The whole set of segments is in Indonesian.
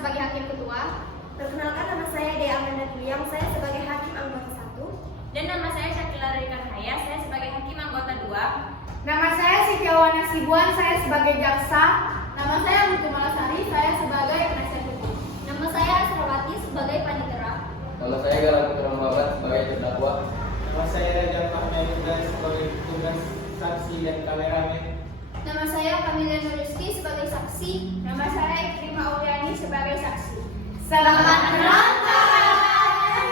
sebagai Hakim Ketua. Perkenalkan, nama saya Dea Amanda Duyang, saya sebagai Hakim Anggota 1. Dan nama saya Syakila Rarikan Haya, saya sebagai Hakim Anggota 2. Nama saya Sitiawana Sibuan, saya sebagai Jaksa. Nama saya Mutu Malasari, saya sebagai penasihat hukum. Nama saya Asrawati sebagai Panitera. Nama saya Galang Putra Muhammad sebagai terdakwa. Nama saya Raja Fahmi Tugas sebagai tugas saksi dan kameramen. Nama saya Kamilia Nuriski sebagai saksi. Nama saya Ikrima Uliani sebagai saksi. Selamat menonton!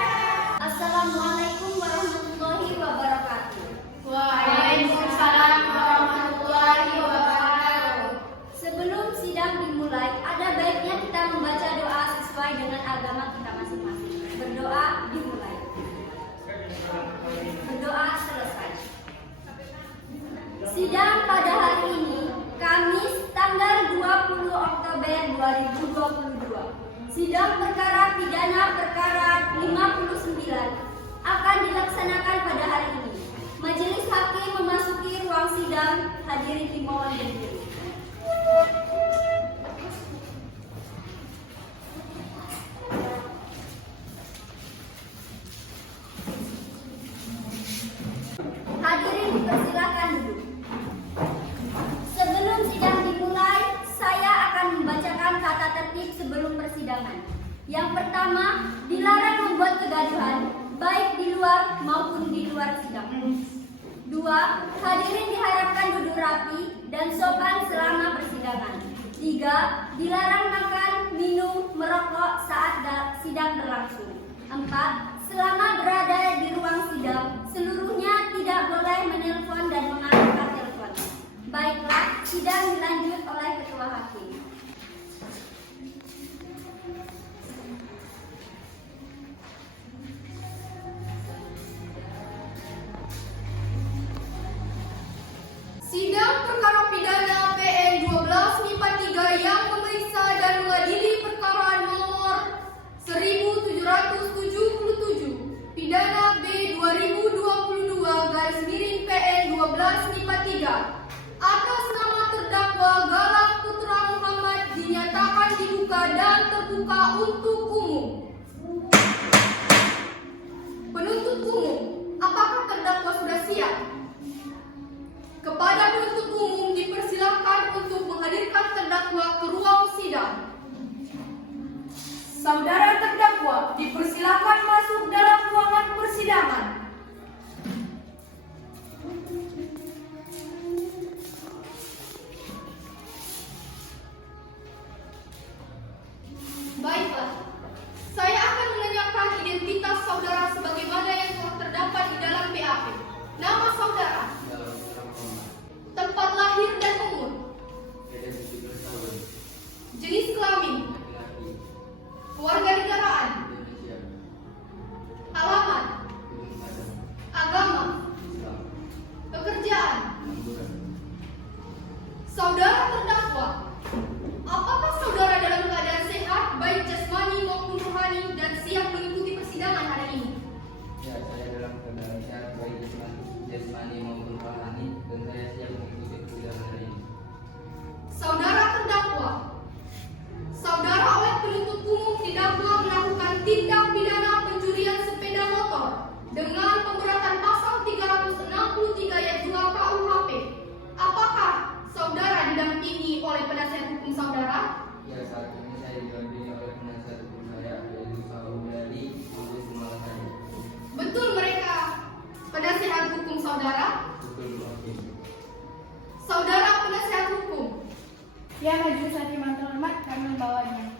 Assalamualaikum warahmatullahi wabarakatuh. Waalaikumsalam warahmatullahi wabarakatuh. Sebelum sidang dimulai, ada baiknya kita membaca doa sesuai dengan agama kita masing-masing. Berdoa dimulai. Berdoa selesai. Sidang pada hari ini, Kamis tanggal 20 Oktober 2022. Sidang perkara pidana perkara 59 akan dilaksanakan pada hari ini. Majelis hakim memasuki ruang sidang. Hadirin dimohon berdiri. Hadirin dipersilakan duduk. Sebelum sidang dimulai, saya akan membacakan tata tertib sebelum persidangan. Yang pertama, dilarang membuat kegaduhan, baik di luar maupun di luar sidang. 2. Hadirin diharapkan duduk rapi dan sopan selama persidangan. 3. Dilarang makan, minum, merokok saat sidang berlangsung. 4. Selama berada di ruang sidang, seluruhnya tidak boleh menelpon dan mengangkat telepon. Baiklah, sidang dilanjut oleh Ketua Hakim. Sidang perkara pidana PN 12 MIPA 3 yang memeriksa dan mengadili perkara nomor 1777 pidana B 2022 PN 12 MIPA 3 atas nama terdakwa Galang Putra Muhammad dinyatakan dibuka dan terbuka untuk umum. Penuntut umum, apakah terdakwa sudah siap? Kepada penuntut umum dipersilakan untuk menghadirkan terdakwa ke ruang sidang. Saudara terdakwa dipersilakan masuk dalam ruangan persidangan. Baiklah, saya akan menanyakan identitas saudara sebagaimana yang telah terdapat di dalam BAP. Nama saudara, tempat lahir dan umur, jenis kelamin, kewarganegaraan, alamat, agama, pekerjaan. Saudara terdakwa, apakah saudara dalam keadaan sehat baik jasmani maupun rohani dan siap mengikuti persidangan hari ini? Ya, saya dalam keadaan sehat baik jasmani maupun rohani dan saya siap mengikuti persidangan hari ini. Saudara terdakwa, saudara oleh penuntut umum didakwa melakukan tindak pidana pencurian sepeda motor dengan pemberatan pasal 363 ayat 2 KUHP. Apakah saudara didampingi oleh penasihat hukum saudara? Ya, saat ini saya didampingi oleh penasihat hukum saya yaitu Saudari Mutu Malasari. Betul mereka penasihat hukum saudara? Betul, Hakim. Saudara penasihat hukum, Ya, majelis hakim yang terhormat, kami membawanya.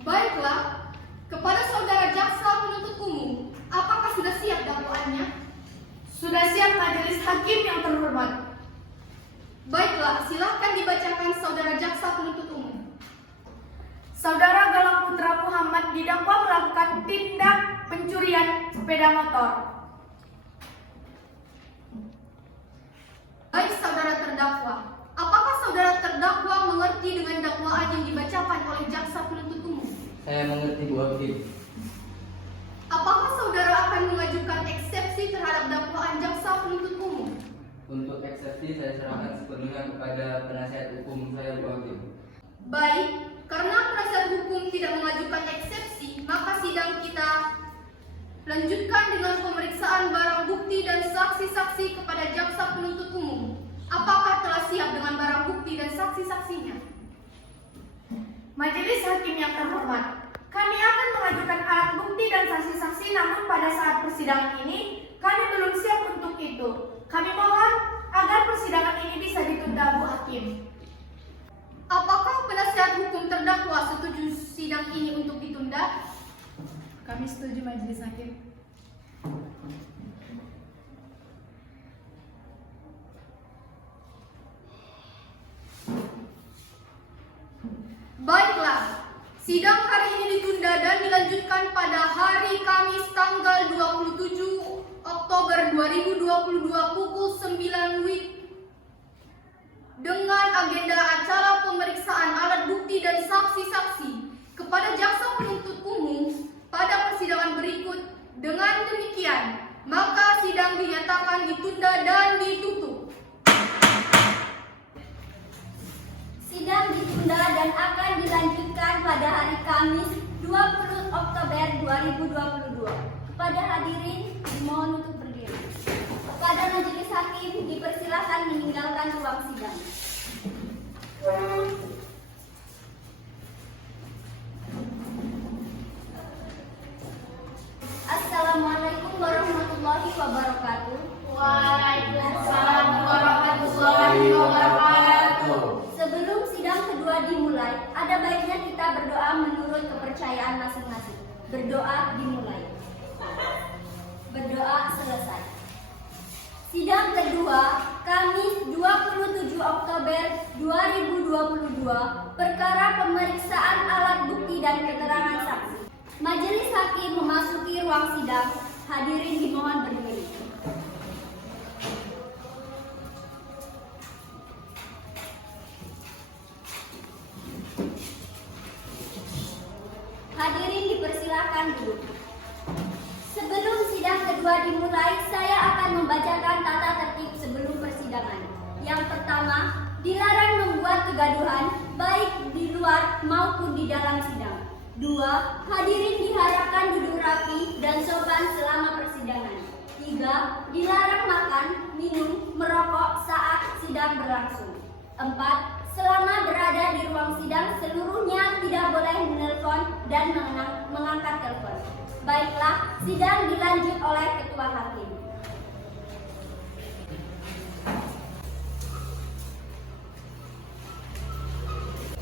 baiklah, kepada saudara jaksa penuntut umum, apakah sudah siap dakwaannya? Sudah siap majelis hakim yang terhormat. Baiklah, silakan dibacakan saudara jaksa penuntut umum. Saudara Galang Putra Muhammad didakwa melakukan tindak pencurian sepeda motor. Baik saudara terdakwa, apakah saudara terdakwa mengerti dengan dakwaan yang dibacakan oleh jaksa penuntut umum? Saya mengerti Bu Hakim. Apakah saudara akan mengajukan eksepsi terhadap dakwaan jaksa penuntut umum? Untuk eksepsi saya serahkan sepenuhnya kepada penasihat hukum saya Bu Hakim. Baik, karena penasihat hukum tidak mengajukan eksepsi, maka sidang kita lanjutkan dengan pemeriksaan barang bukti dan saksi-saksi kepada jaksa penuntut umum. Apakah telah siap dengan barang bukti dan saksi-saksinya? Majelis Hakim yang terhormat, kami akan mengajukan alat bukti dan saksi-saksi, namun pada saat persidangan ini kami belum siap untuk itu. Kami mohon agar persidangan ini bisa ditunda, Bu Hakim. Apakah penasihat hukum terdakwa setuju sidang ini untuk ditunda? Kami setuju, Majelis Hakim. Baiklah, sidang hari ini ditunda dan dilanjutkan pada hari Kamis tanggal 27 Oktober 2022 pukul 9 WIB dengan agenda acara pemeriksaan alat bukti dan saksi-saksi kepada jaksa penuntut umum pada persidangan berikut. Dengan demikian, maka sidang dinyatakan ditunda dan ditutup. Sidang ditunda dan akan dilanjutkan pada hari Kamis 20 Oktober 2022. Kepada hadirin dimohon untuk berdiri. Kepada majelis hakim dipersilakan meninggalkan ruang sidang. Assalamualaikum warahmatullahi wabarakatuh. Waalaikumsalam warahmatullahi wabarakatuh. Sebelum sidang kedua dimulai, ada baiknya kita berdoa menurut kepercayaan masing-masing. Berdoa dimulai. Berdoa selesai. Sidang kedua, Kamis 27 Oktober 2022, perkara pemeriksaan alat bukti dan keterangan saksi. Majelis hakim memasuki ruang sidang. Hadirin dimohon berdiri. Hadirin dipersilakan duduk. Sebelum sidang kedua dimulai, saya akan membacakan tata tertib sebelum persidangan. Yang pertama, dilarang membuat kegaduhan baik di luar maupun di dalam sidang. 2. Hadirin diharapkan duduk rapi dan sopan selama persidangan. 3. Dilarang makan, minum, merokok saat sidang berlangsung. 4. Selama berada di ruang sidang, seluruhnya tidak boleh menelpon dan mengangkat telepon. Baiklah, sidang dilanjut oleh Ketua Hakim.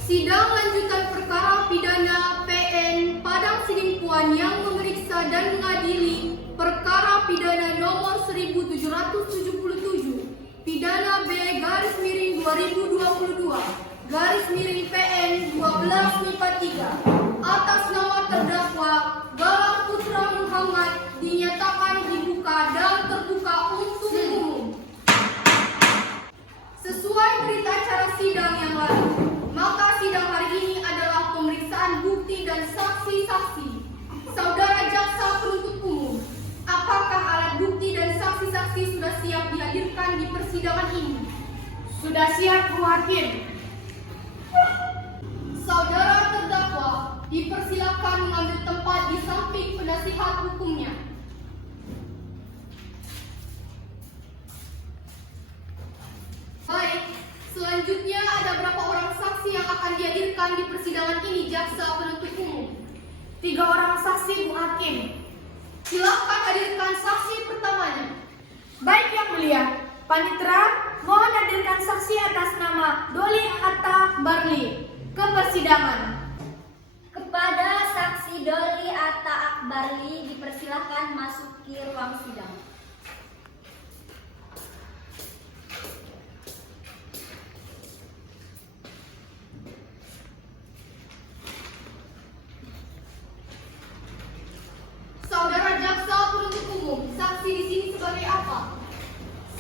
Sidang lanjutan perkara pidana PN Padang Sidimpuan yang memeriksa dan mengadili perkara pidana nomor 1777 pidana B garis miring 2022 garis miring PN 12 MIPA 3 atas nama terdakwa Galang Putra Muhammad dinyatakan dibuka dan terbuka untuk umum. Sesuai berita acara sidang yang lalu, maka sidang hari ini adalah pemeriksaan bukti dan saksi-saksi. Saudara jaksa penuntut umum, apakah alat bukti dan saksi-saksi sudah siap dihadirkan di persidangan ini? Sudah siap, Bu Hakim. Saudara terdakwa dipersilakan mengambil tempat di samping penasihat hukumnya. Baik, selanjutnya ada berapa orang saksi yang akan dihadirkan di persidangan ini, jaksa penuntut umum? 3 orang saksi, Bu Hakim. Silakan hadirkan saksi pertamanya. Baik Yang Mulia, Panitera, mohon hadirkan saksi atas nama Doli Atta Barli ke persidangan. Kepada saksi Doli Atta Akbarli dipersilahkan masuki ruang sidang. Saudara jaksa penuntut umum, saksi di sini sebagai apa?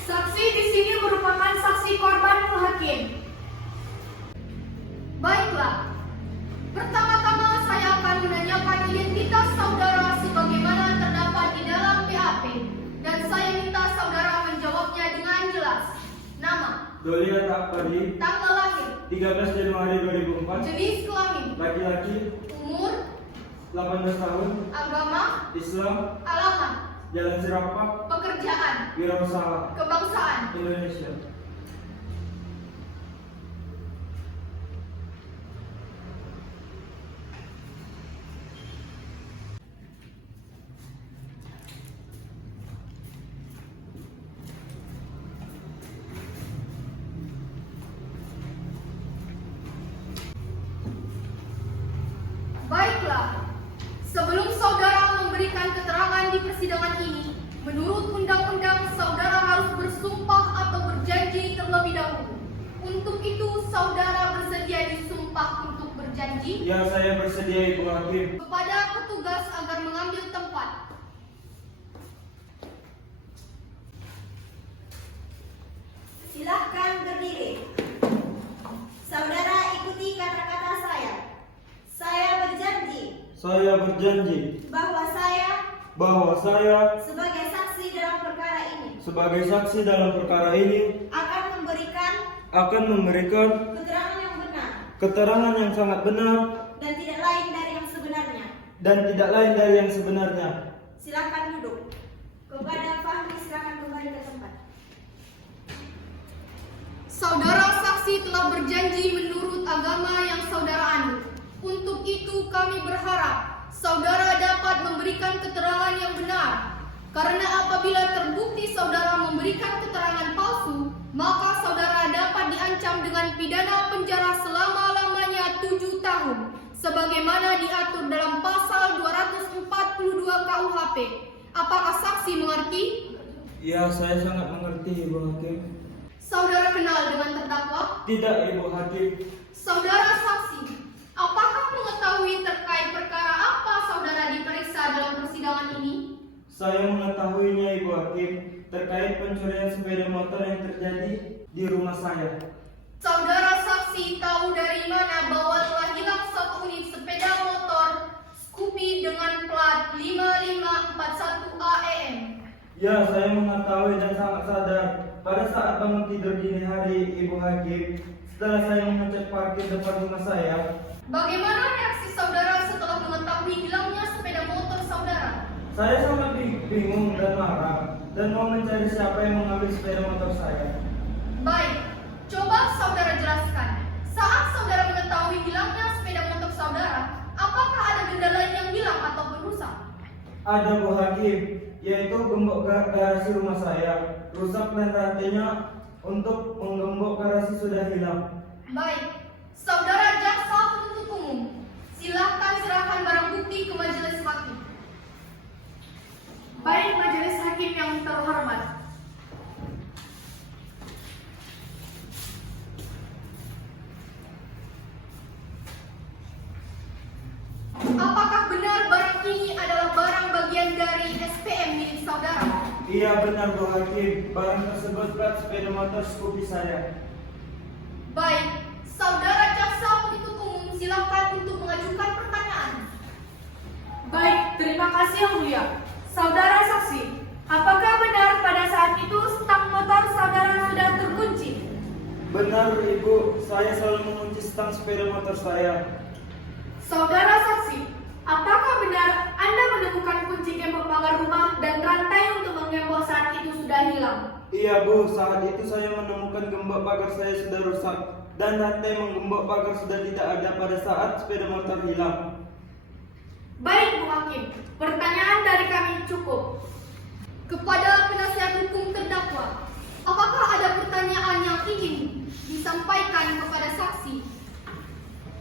Saksi di sini merupakan saksi korban, Bu Hakim. Baiklah, pertama-tama saya akan menanyakan Doli Akbari, Tanggal lahir. 13 Januari 2004. Jenis kelamin. Laki-laki, Umur. 18 tahun. Agama. Islam. Alamat. Jalan Sirapak. Pekerjaan. Wirausaha. Kebangsaan. Indonesia. Baiklah, sebelum saudara memberikan keterangan di persidangan ini, menurut undang-undang saudara harus bersumpah atau berjanji terlebih dahulu. Untuk itu, saudara bersedia disumpah untuk berjanji Ya, saya bersedia Ibu Hakim. kepada petugas agar mengambil tempat. Silahkan berdiri. Saudara ikuti kata-kata saya. Saya berjanji bahwa saya sebagai saksi dalam perkara ini akan memberikan keterangan yang sangat benar dan tidak lain dari yang sebenarnya. Silakan duduk. Kepada Fahmi silakan kembali ke tempat. Saudara saksi telah berjanji menurut agama yang saudara anut. Untuk itu kami berharap saudara dapat memberikan keterangan yang benar. Karena apabila terbukti saudara memberikan keterangan palsu, maka saudara dapat diancam dengan pidana penjara selama-lamanya 7 tahun. Sebagaimana diatur dalam pasal 242 KUHP. Apakah saksi mengerti? Ya, saya sangat mengerti Ibu Hakim. Saudara kenal dengan terdakwa? Tidak Ibu Hakim. Saudara saksi, apakah mengetahui terkait perkara apa saudara diperiksa dalam persidangan ini? Saya mengetahuinya Ibu Hakim terkait pencurian sepeda motor yang terjadi di rumah saya. Saudara saksi tahu dari mana bahwa telah hilang 1 unit sepeda motor Scoopy dengan plat 5541 AEM? Ya, saya mengetahui dan sangat sadar. Pada saat bangun tidur dini hari Ibu Hakim, setelah saya mengecek parkir depan rumah saya. Bagaimana reaksi saudara setelah mengetahui hilangnya sepeda motor saudara? Saya sangat bingung dan marah dan mau mencari siapa yang mengambil sepeda motor saya. Baik, coba saudara jelaskan. Saat saudara mengetahui hilangnya sepeda motor saudara, apakah ada benda lain yang hilang ataupun rusak? Ada Bu Hakim, yaitu gembok garasi rumah saya, rusak dan rantainya untuk menggembok garasi sudah hilang. Baik, saudara jaksa penuntut umum, silakan serahkan barang bukti ke majelis hakim. Baik majelis hakim yang terhormat. Apakah benar barang ini adalah barang bagian dari SPM milik saudara? Iya benar Bu Hakim, barang tersebut plat sepeda motor Scoopy saya. Baik, saudara jaksa penuntut umum silakan untuk mengajukan pertanyaan. Baik, terima kasih yang mulia. Saudara saksi, apakah benar pada saat itu stang motor saudara sudah terkunci? Benar Ibu, saya selalu mengunci stang sepeda motor saya. Saudara saksi, apakah benar Anda menemukan kunci gembok pagar rumah dan rantai untuk menggembok saat itu sudah hilang? Iya Bu, saat itu saya menemukan gembok pagar saya sudah rusak dan rantai menggembok pagar sudah tidak ada pada saat sepeda motor hilang. Baik Bu Hakim, pertanyaan dari kami cukup. Kepada penasihat hukum terdakwa, apakah ada pertanyaan yang ingin disampaikan kepada saksi?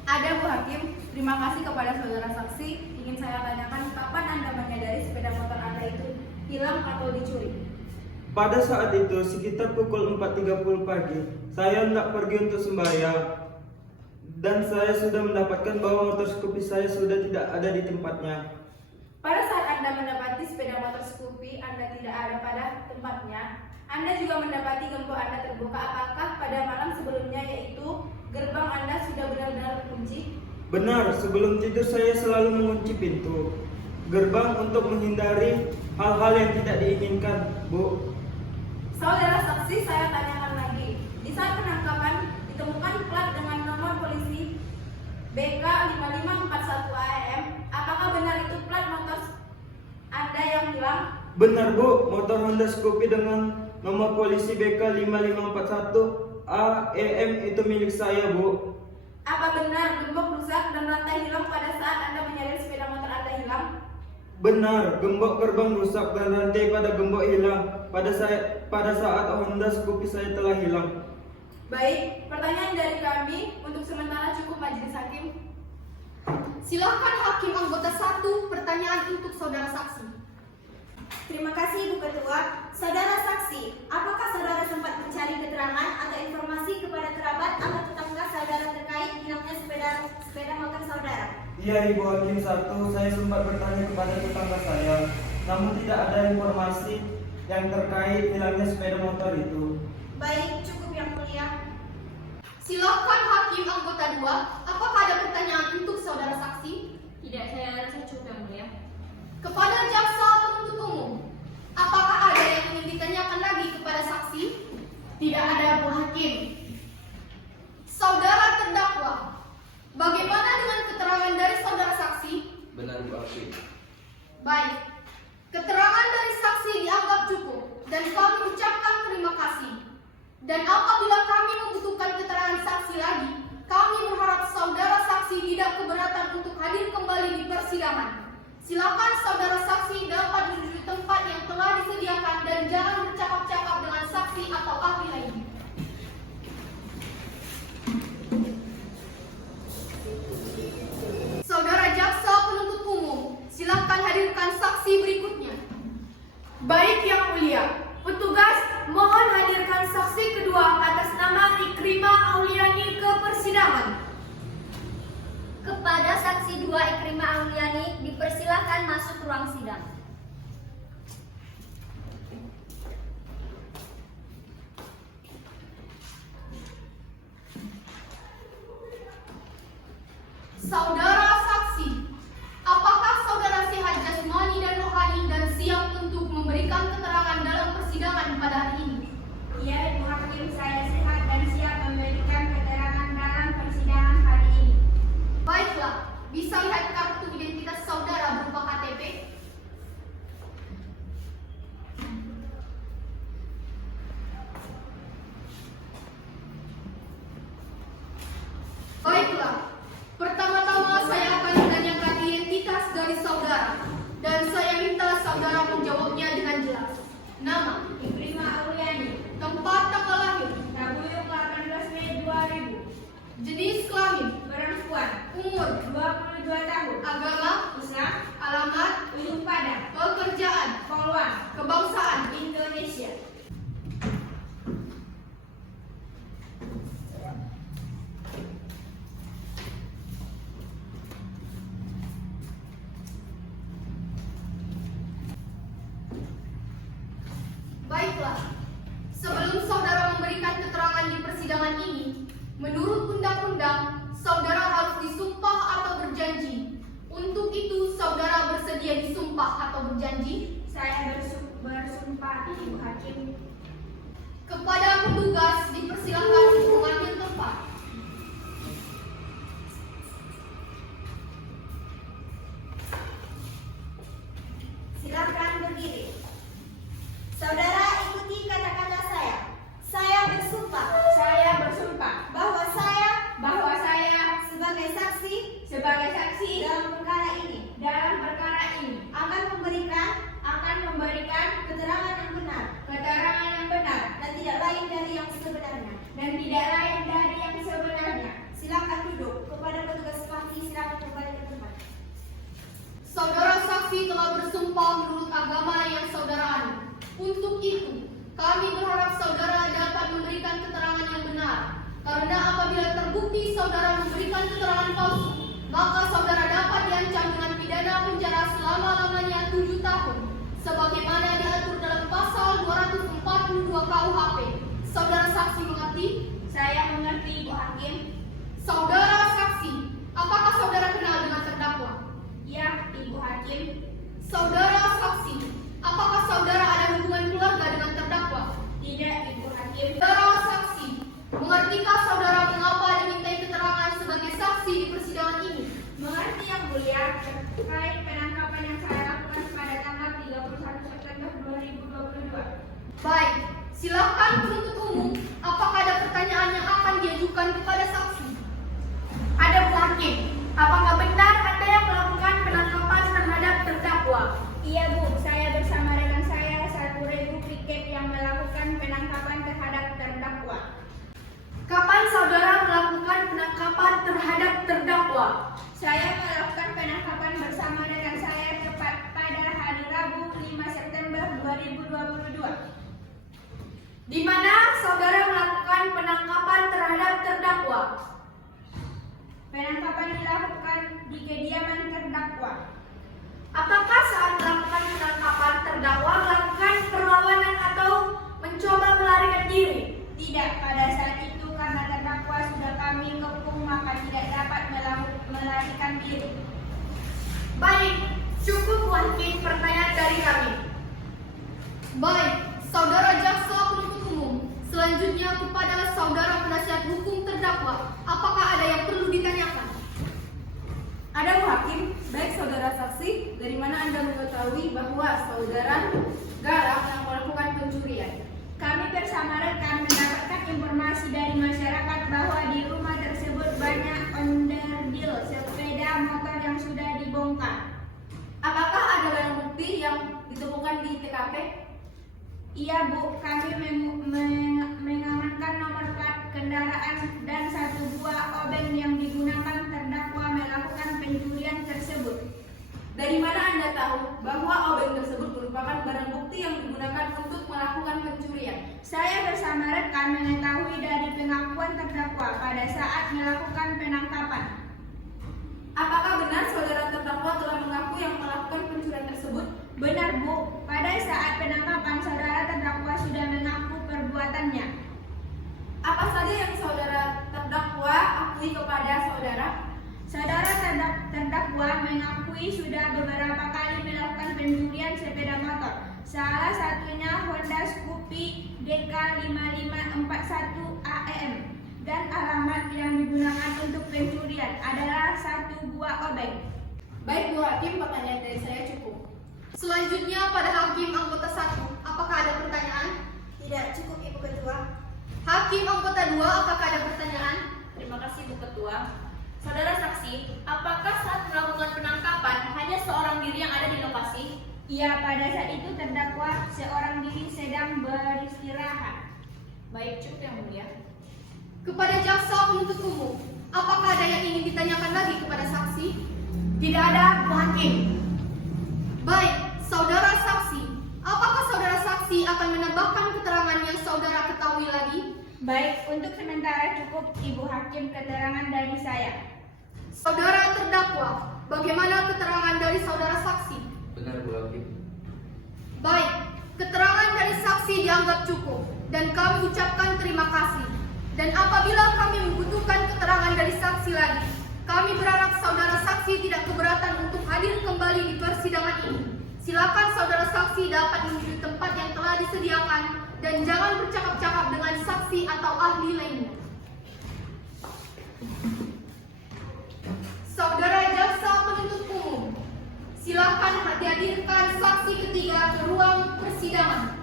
Ada Bu Hakim, terima kasih kepada saudara saksi. Ingin saya tanyakan kapan Anda menyadari sepeda motor Anda itu hilang atau dicuri? Pada saat itu sekitar pukul 4.30 pagi, saya hendak pergi untuk sembahyang dan saya sudah mendapatkan bahwa motor Scoopy saya sudah tidak ada di tempatnya. Pada saat Anda mendapati sepeda motor Scoopy Anda tidak ada pada tempatnya, Anda juga mendapati gembok Anda terbuka. Apakah pada malam sebelumnya, yaitu gerbang Anda sudah benar-benar terkunci? Benar, sebelum tidur saya selalu mengunci pintu gerbang untuk menghindari hal-hal yang tidak diinginkan, Bu. Saudara saksi, saya tanyakan lagi. Di saat penangkapan ditemukan plat dengan nomor polisi BK 5541 AM. Apakah benar itu plat motor Anda yang hilang? Benar Bu, motor Honda Scoopy dengan nomor polisi BK 5541 AM itu milik saya Bu. Apa benar gembok rusak dan rantai hilang pada saat Anda menyadari sepeda motor Anda hilang? Benar, gembok gerbang rusak dan rantai pada gembok hilang pada saat Honda Scoopy saya telah hilang. Baik, pertanyaan dari kami untuk sementara cukup majelis hakim. Silakan Hakim anggota 1, pertanyaan untuk saudara saksi. Terima kasih Ibu Ketua. Saudara saksi, apakah saudara sempat mencari keterangan atau informasi kepada kerabat atau tetangga saudara terkait hilangnya sepeda motor saudara? Iya Ibu Hakim 1, saya sempat bertanya kepada tetangga saya, namun tidak ada informasi yang terkait hilangnya sepeda motor itu. Baik, cukup yang mulia. Silakan Hakim anggota 2, apakah ada pertanyaan untuk saudara saksi? Tidak, saya rasa cukup yang mulia. Kepada jaksa penuntut umum, apakah ada yang ingin ditanyakan lagi kepada saksi? Tidak ada Bu Hakim. Saudara terdakwa, bagaimana dengan keterangan dari saudara saksi? Benar Bu Hakim. Baik, keterangan dari saksi dianggap cukup dan kami ucapkan terima kasih. Dan apabila kami membutuhkan keterangan saksi lagi, kami berharap saudara saksi tidak keberatan untuk hadir kembali di persidangan. Silakan saudara saksi dapat menuju tempat yang telah disediakan dan jangan bercakap-cakap dengan saksi atau ahli lain. Saudara jaksa penuntut umum, silakan hadirkan saksi berikutnya. Baik yang mulia, petugas mohon hadirkan saksi kedua atas nama Ikrimah Auliani ke persidangan. Kepada saksi 2 Ikrimah Auliani dipersilakan masuk ruang sidang. Saudara saksi, apakah saudara sehat jasmani dan rohani dan siap untuk memberikan keterangan dalam persidangan pada hari ini? Iya, Ibu Hakim, saya sehat dan siap memberikan keterangan dalam persidangan hari ini. Baiklah, bisa lihat kartu identitas saudara berupa KTP? Baiklah, pertama-tama saya akan menanyakan identitas dari saudara dan saya minta saudara menjawabnya dengan jelas. Nama, Ikrimah Auliani, tempat tanggal lahir, Rabu 18 Mei 2000, jenis kelamin, perempuan, umur, 22 tahun, agama, Islam, alamat, Ujung Padang, pekerjaan, Polwan, kebangsaan. Indonesia. Baiklah, sebelum saudara memberikan keterangan di persidangan ini, menurut undang-undang, saudara harus disumpah atau berjanji. Untuk itu, saudara bersedia disumpah atau berjanji? Saya bersumpah, Ibu Hakim. Kepada petugas, dipersilakan untuk mengambil tempat. Silakan berdiri. Saudara ikuti kata-kata saya. Saya bersumpah. Saya bersumpah bahwa saya sebagai saksi dalam perkara ini akan memberikan keterangan yang benar dan tidak lain dari yang sebenarnya. Silakan duduk. Kepada petugas saksi silakan kembali ke tempat. Saudara saksi telah bersumpah menurut agama yang saudara anut. Untuk itu, kami berharap saudara dapat memberikan keterangan yang benar. Karena apabila terbukti saudara memberikan keterangan palsu, maka saudara dapat diancam dengan pidana penjara selama-lamanya 7 tahun. Sebagaimana diatur dalam pasal 242 KUHP. Saudara saksi mengerti? Saya mengerti, Ibu Hakim. Saudara saksi, apakah saudara kenal dengan terdakwa? Ya, Ibu Hakim. Saudara saksi, apakah saudara ada hubungan keluarga dengan terdakwa? Tidak, Ibu Hakim. Saudara saksi, terkait penangkapan yang saya lakukan pada tanggal 31 September 2022. Baik, silakan penuntut umum. Apakah ada pertanyaan yang akan diajukan kepada saksi? Ada Bu Hakim, apakah benar Anda yang melakukan penangkapan terhadap terdakwa? Iya Bu, saya bersama rekan saya satu regu piket yang melakukan penangkapan terhadap terdakwa. Kapan saudara melakukan penangkapan terhadap terdakwa? Saya melakukan penangkapan bersama rekan saya tepat pada hari Rabu 5 September 2022. Di mana saudara melakukan penangkapan terhadap terdakwa? Penangkapan dilakukan di kediaman terdakwa. Apakah saat melakukan penangkapan terdakwa melakukan perlawanan atau mencoba melarikan diri? Tidak, pada saat itu karena terdakwa sudah kami kepung maka tidak dapat melarikan diri. Baik, cukup Bu Hakim pertanyaan dari kami. Baik, saudara jaksa penuntut umum. Selanjutnya kepada saudara penasihat hukum terdakwa. Apakah ada yang perlu ditanyakan? Ada Bu Hakim, baik saudara saksi, dari mana Anda mengetahui bahwa saudara Garam yang melakukan pencurian? Kami bersama rekan mendapatkan informasi dari masyarakat bahwa di rumah tersebut banyak onderdil sepeda motor yang sudah dibongkar. Apakah ada barang bukti yang ditemukan di TKP? Iya Bu, kami mengamankan nomor plat kendaraan dan satu buah obeng yang digunakan terdakwa melakukan pencurian tersebut. Dari mana Anda tahu bahwa obeng tersebut merupakan barang bukti yang digunakan untuk melakukan pencurian? Saya bersama rekan mengetahui dari pengakuan terdakwa pada saat melakukan penangkapan. Apakah benar saudara terdakwa telah mengaku yang melakukan pencurian tersebut? Benar Bu, pada saat penangkapan saudara terdakwa sudah mengaku perbuatannya. Apa saja yang saudara terdakwa akui kepada saudara? Saudara terdakwa mengakui sudah beberapa kali melakukan pencurian sepeda motor. Salah satunya Honda Scoopy DK5541 AEM dan alamat yang digunakan untuk pencurian adalah satu buah obeng. Baik Bu Hakim, pertanyaan dari saya cukup. Selanjutnya pada Hakim anggota 1. Apakah ada pertanyaan? Tidak cukup Ibu Ketua. Hakim anggota 2, apakah ada pertanyaan? Terima kasih Bu Ketua. Saudara saksi, apakah saat melakukan penangkapan hanya seorang diri yang ada di lokasi? Iya, pada saat itu terdakwa seorang diri sedang beristirahat. Baik, cukup yang mulia. Kepada jaksa penuntut umum, apakah ada yang ingin ditanyakan lagi kepada saksi? Tidak ada Bu Hakim. Baik, saudara saksi, apakah saudara saksi akan menambahkan keterangan yang saudara ketahui lagi? Baik, untuk sementara cukup Ibu Hakim keterangan dari saya. Saudara terdakwa, bagaimana keterangan dari saudara saksi? Benar Bu Hakim. Baik, keterangan dari saksi dianggap cukup dan kami ucapkan terima kasih. Dan apabila kami membutuhkan keterangan dari saksi lagi, kami berharap saudara saksi tidak keberatan untuk hadir kembali di persidangan ini. Silakan saudara saksi dapat menuju tempat yang telah disediakan dan jangan bercakap-cakap dengan saksi atau ahli lainnya. Saudara jaksa penuntut umum, silakan dihadirkan saksi ketiga ke ruang persidangan.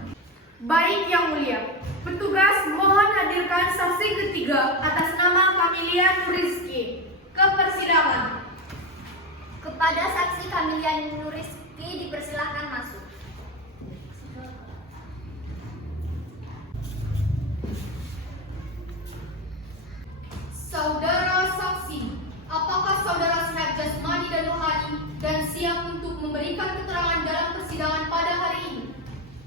Baik Yang Mulia, petugas mohon hadirkan saksi ketiga atas nama Kamilian Rizky ke persidangan. Kepada saksi Kamilian Nuriski dipersilahkan masuk. Saudara saksi, apakah saudara sehat jasmani dan rohani dan siap untuk memberikan keterangan dalam persidangan pada hari ini?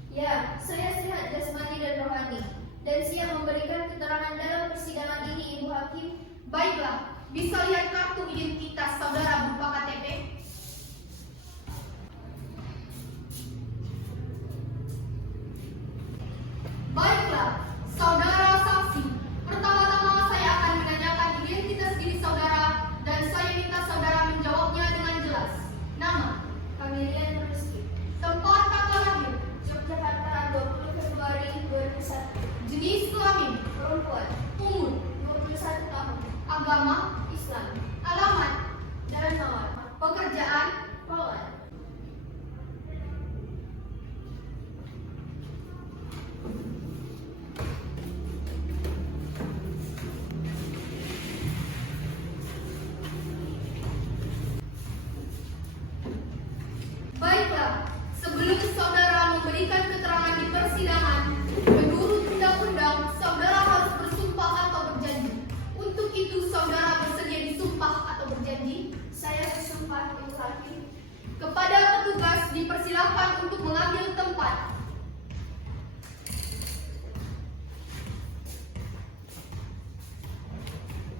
Ya, saya sehat jasmani dan rohani dan siap memberikan keterangan dalam persidangan ini, Ibu Hakim. Baiklah, bisa lihat kartu identitas saudara berupa KTP? Baiklah, saudara saksi, pertama-tama saya akan menanyakan identitas diri saudara dan saya minta saudara menjawabnya dengan jelas. Nama? Kamilian Nuriski. Tempat tanggal lahir? Yogyakarta, 20 Februari 2001. Jenis kelamin? Perempuan. Umur? 21 tahun. Agama? Islam. Alamat? Dan mawar. Pekerjaan? persidangan, menurut undang-undang, saudara harus bersumpah atau berjanji. Untuk itu, saudara bersedia disumpah atau berjanji? Saya bersumpah, Ibu Hakim. Kepada petugas dipersilakan untuk mengambil tempat.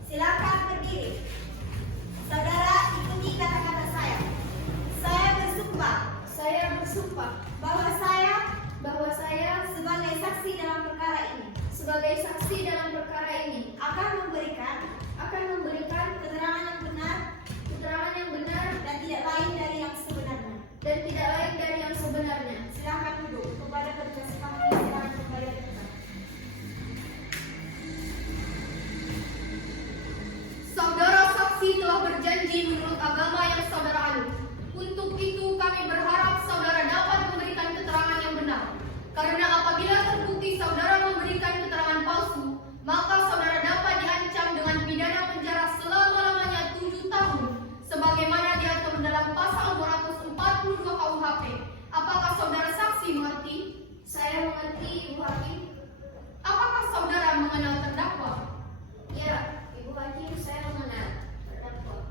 Silakan berdiri. Saudara ikuti kata-kata saya. Saya bersumpah Saya bersumpah bahwa saya sebagai saksi dalam perkara ini akan memberikan keterangan yang benar dan tidak lain dari yang sebenarnya. Silakan duduk. Kepada petugas kami silakan kembali ke tempat. Saudara saksi telah berjanji menurut agama yang saudara anut. Untuk itu kami berharap saudara dapat memberikan keterangan yang benar. Karena apabila terbukti saudara memberikan keterangan palsu, maka saudara dapat diancam dengan pidana penjara selama-lamanya 7 tahun, sebagaimana diatur dalam pasal 242 KUHP. Apakah saudara saksi mengerti? Saya mengerti, Ibu Hakim. Apakah saudara mengenal terdakwa? Ya, Ibu Hakim, saya mengenal terdakwa.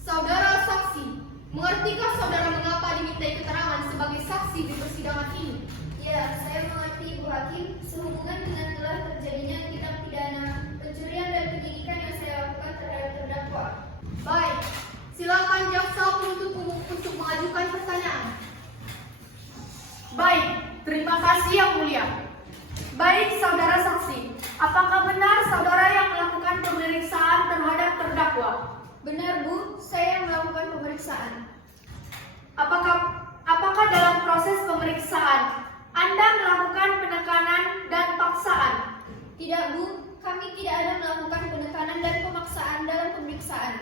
Saudara saksi, mengertikah saudara mengapa dimintai keterangan sebagai saksi di persidangan ini? Ya, saya mengerti, Ibu Hakim, sehubungan dengan telah terjadinya tindak pidana pencurian dan penyidikan yang saya lakukan terhadap terdakwa. Baik, silakan jaksa penuntut umum untuk mengajukan pertanyaan. Baik, terima kasih Yang Mulia. Baik, saudara saksi, apakah benar saudara yang melakukan pemeriksaan terhadap terdakwa? Benar, Bu, saya melakukan pemeriksaan. Apakah dalam proses pemeriksaan Anda melakukan penekanan dan paksaan? Tidak, Bu, kami tidak ada melakukan penekanan dan pemaksaan dalam pemeriksaan.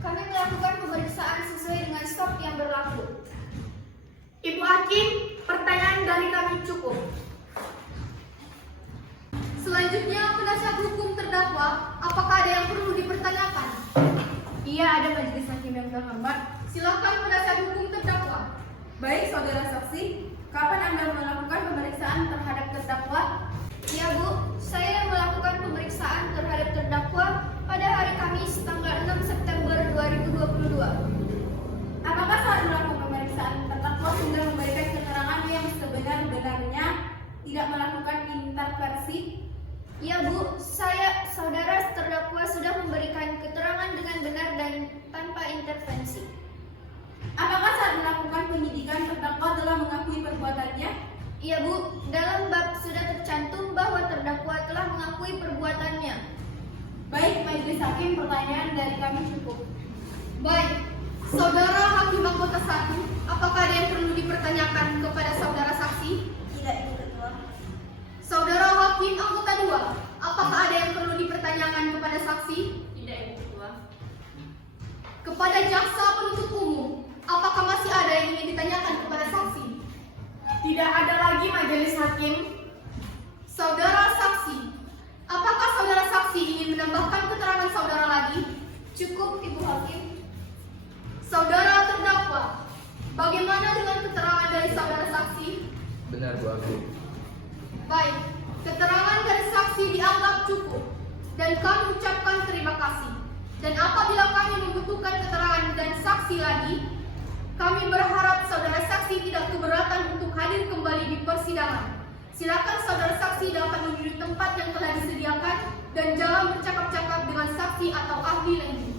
Kami melakukan pemeriksaan sesuai dengan stop yang berlaku. Ibu Hakim, pertanyaan dari kami cukup. Selanjutnya, penasihat hukum terdakwa, apakah ada yang perlu dipertanyakan? Iya, ada majelis hakim yang terhormat. Silakan penasihat hukum terdakwa. Baik, saudara saksi, kapan Anda melakukan pemeriksaan terhadap terdakwa? Ya, Bu, saya melakukan pemeriksaan terhadap terdakwa pada hari Kamis tanggal 6 September 2022. Apakah saat melakukan pemeriksaan terdakwa sudah memberikan keterangan yang sebenar-benarnya, tidak melakukan intervensi? Ya, Bu, saudara terdakwa sudah memberikan keterangan dengan benar dan tanpa intervensi. Apakah saat melakukan penyidikan terdakwa telah mengakui perbuatannya? Iya, Bu, dalam bab sudah tercantum bahwa terdakwa telah mengakui perbuatannya. Baik, majelis hakim, pertanyaan dari kami cukup. Baik, saudara hakim anggota 1, apakah ada yang perlu dipertanyakan kepada saudara saksi? Tidak, Ibu Ketua. Saudara hakim anggota 2, apakah ada yang perlu dipertanyakan kepada saksi? Tidak, Ibu Ketua. Kepada jaksa penuntut umum, apakah masih ada yang ingin ditanyakan kepada saksi? Tidak ada lagi majelis hakim. Saudara saksi, apakah saudara saksi ingin menambahkan keterangan saudara lagi? Cukup, Ibu Hakim. Saudara terdakwa, bagaimana dengan keterangan dari saudara saksi? Benar, Bu Hakim. Baik, keterangan dari saksi dianggap cukup dan kami ucapkan terima kasih. Dan apabila kami membutuhkan keterangan dan saksi lagi, kami berharap saudara saksi tidak keberatan untuk hadir kembali di persidangan. Silakan saudara saksi dapat menuju tempat yang telah disediakan dan jangan bercakap-cakap dengan saksi atau ahli lainnya.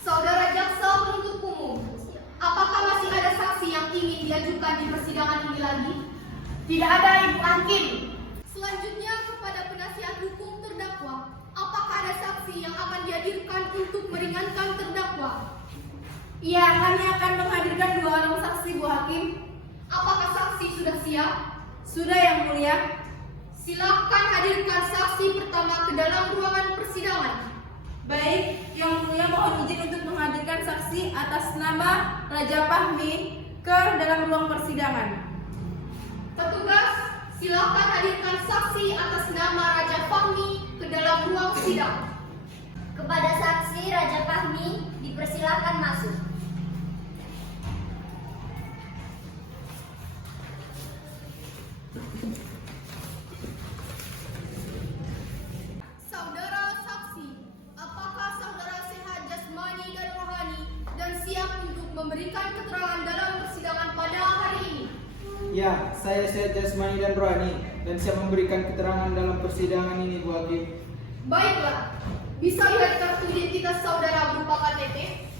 Saudara jaksa penuntut umum, apakah masih ada saksi yang ingin diajukan di persidangan ini lagi? Tidak ada, Ibu Hakim. Selanjutnya kepada penasihat hukum terdakwa, apakah ada saksi yang akan dihadirkan untuk meringankan terdakwa? Iya, kami akan menghadirkan 2 orang saksi, Bu Hakim. Apakah saksi sudah siap? Sudah, Yang Mulia. Silakan hadirkan saksi pertama ke dalam ruangan persidangan. Baik, Yang Mulia mohon izin untuk menghadirkan saksi atas nama Raja Fahmi ke dalam ruang persidangan. Petugas, silakan hadirkan saksi atas nama Raja Fahmi ke dalam ruang sidang. Kepada saksi Raja Fahmi, dipersilakan masuk. memberikan keterangan dalam persidangan pada hari ini? Ya, saya sehat jasmani dan rohani dan siap memberikan keterangan dalam persidangan ini, Bu Hakim. Baiklah, bisa lihat kartu identitas saudara berupa KTP?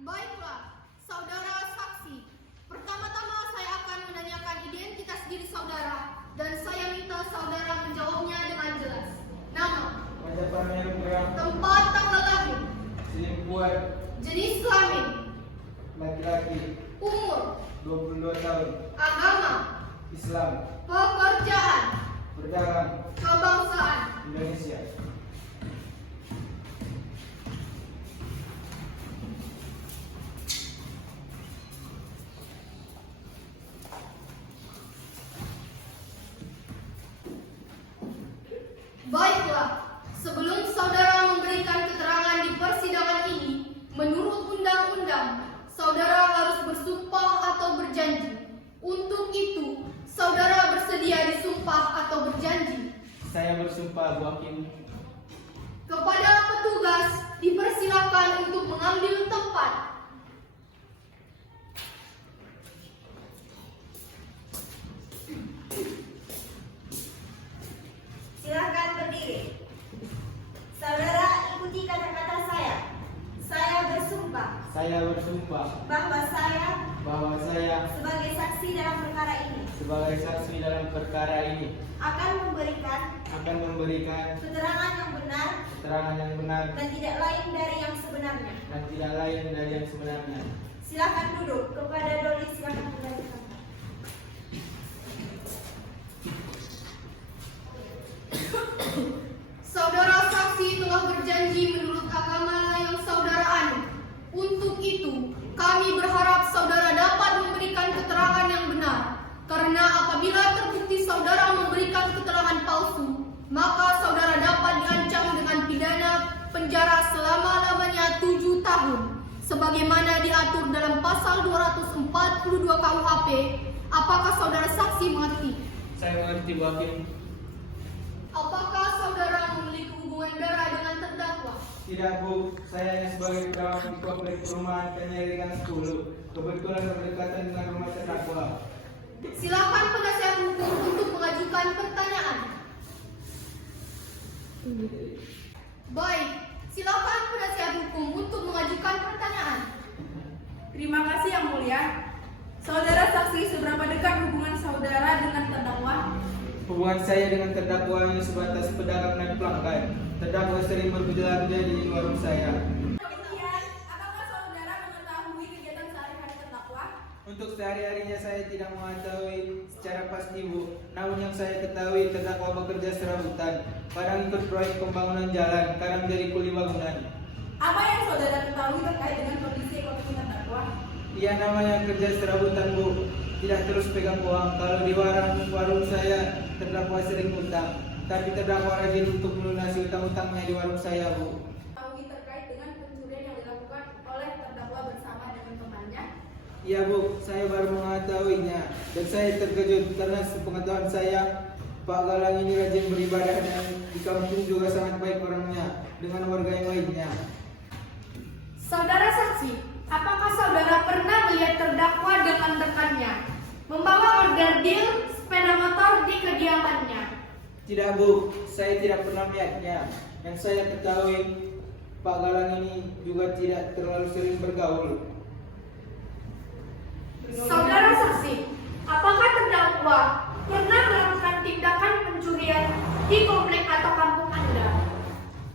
Baiklah, saudara saksi. Pertama-tama saya akan menanyakan identitas diri saudara dan saya minta saudara menjawabnya dengan jelas. Nama, Wajah Panel Perang, tempat tanggal lahir, selingkuhan, jenis kelamin, laki-laki, umur, 22 tahun, agama, Islam, pekerjaan, berdagang, kebangsaan. Indonesia. Baiklah, sebelum saudara memberikan keterangan di persidangan ini, menurut undang-undang, saudara harus bersumpah atau berjanji. Untuk itu, saudara bersedia disumpah atau berjanji? Saya bersumpah, Bu Hakim. Kepada petugas, dipersilakan untuk mengambil tempat. Silakan berdiri. Saudara ikuti kata-kata saya. Saya bersumpah Saya bersumpah bahwa bahwa saya sebagai saksi dalam perkara ini sebagai saksi dalam perkara ini akan memberikan akan memberikan keterangan yang benar keterangan yang benar dan tidak lain dari yang sebenarnya. dan tidak lain dari yang sebenarnya. Silakan duduk. Kepada Doli silakan membacakan. Saudara saksi telah berjanji menurut agama yang saudara anut. Untuk itu, kami berharap saudara dapat memberikan keterangan yang benar. Karena apabila terbukti saudara memberikan keterangan palsu, maka saudara dapat diancam dengan pidana penjara selama-lamanya 7 tahun. Sebagaimana diatur dalam pasal 242 KUHP. Apakah saudara saksi mengerti? Saya mengerti, Bu Hakim. Apakah saudara memiliki hubungan darah dengan terdakwa? Tidak, Bu. Saya hanya sebagai perawat di komplek perumahan Penyelidikan 10. Kebetulan berdekatan dengan rumah terdakwa. Silakan penasihat hukum untuk mengajukan pertanyaan. Baik, silakan penasihat hukum untuk mengajukan pertanyaan. Terima kasih Yang Mulia. Saudara saksi, seberapa dekat hubungan saudara dengan terdakwa? Hubungan saya dengan terdakwa hanya sebatas pedagang dan pelanggan. Terdakwa sering berbelanja di warung saya. Kemudian, apakah saudara mengetahui kegiatan sehari-hari terdakwa? Untuk sehari-harinya saya tidak mengetahui secara pasti, Bu. Namun yang saya ketahui terdakwa bekerja serabutan. Kadang ikut proyek pembangunan jalan, kadang jadi kuli bangunan. Apa yang saudara ketahui terkait dengan kondisi ekonomi terdakwa? Ia namanya kerja serabutan, Bu. Tidak terus pegang uang. Kalau di warung saya terdakwa sering utang. Tapi terdakwa rajin untuk melunasi utang-utangnya di warung saya, Bu. Ketahui terkait dengan pencurian yang dilakukan oleh terdakwa bersama dengan temannya? Iya, Bu, saya baru mengetahuinya. Dan saya terkejut karena sepengetahuan saya, Pak Galang ini rajin beribadah dan di kampung juga sangat baik orangnya dengan warga yang lainnya. Saudara saksi, apakah saudara pernah melihat terdakwa dengan rekannya membawa order deal sepeda motor di kediamannya? Tidak, Bu, saya tidak pernah melihatnya. Yang saya ketahui, Pak Galang ini juga tidak terlalu sering bergaul. Saudara saksi, apakah terdakwa pernah melakukan tindakan pencurian di komplek atau kampung Anda?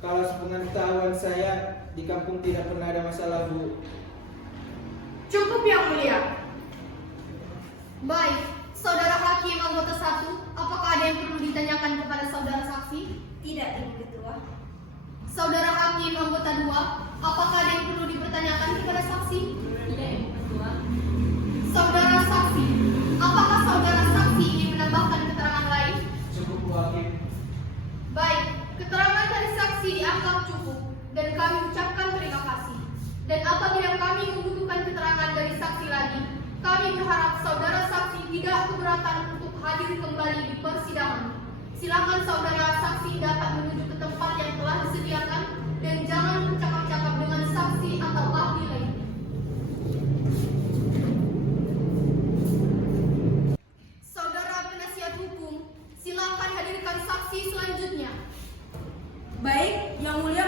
Kalau sepengetahuan saya, di kampung tidak pernah ada masalah, Bu. Cukup Yang Mulia. Baik, saudara hakim anggota 1, apakah ada yang perlu ditanyakan kepada saudara saksi? Tidak, Ibu Ketua. Saudara hakim anggota 2, apakah ada yang perlu dipertanyakan kepada saksi? Tidak, Ibu Ketua. Saudara saksi, apakah saudara saksi ingin menambahkan keterangan lain? Cukup, Bu Hakim. Baik, keterangan dari saksi dianggap cukup dan kami ucapkan terima kasih. Dan apabila kami membutuhkan keterangan dari saksi lagi, kami berharap saudara saksi tidak keberatan untuk hadir kembali di persidangan. Silakan saudara saksi dapat menuju ke tempat yang telah disediakan.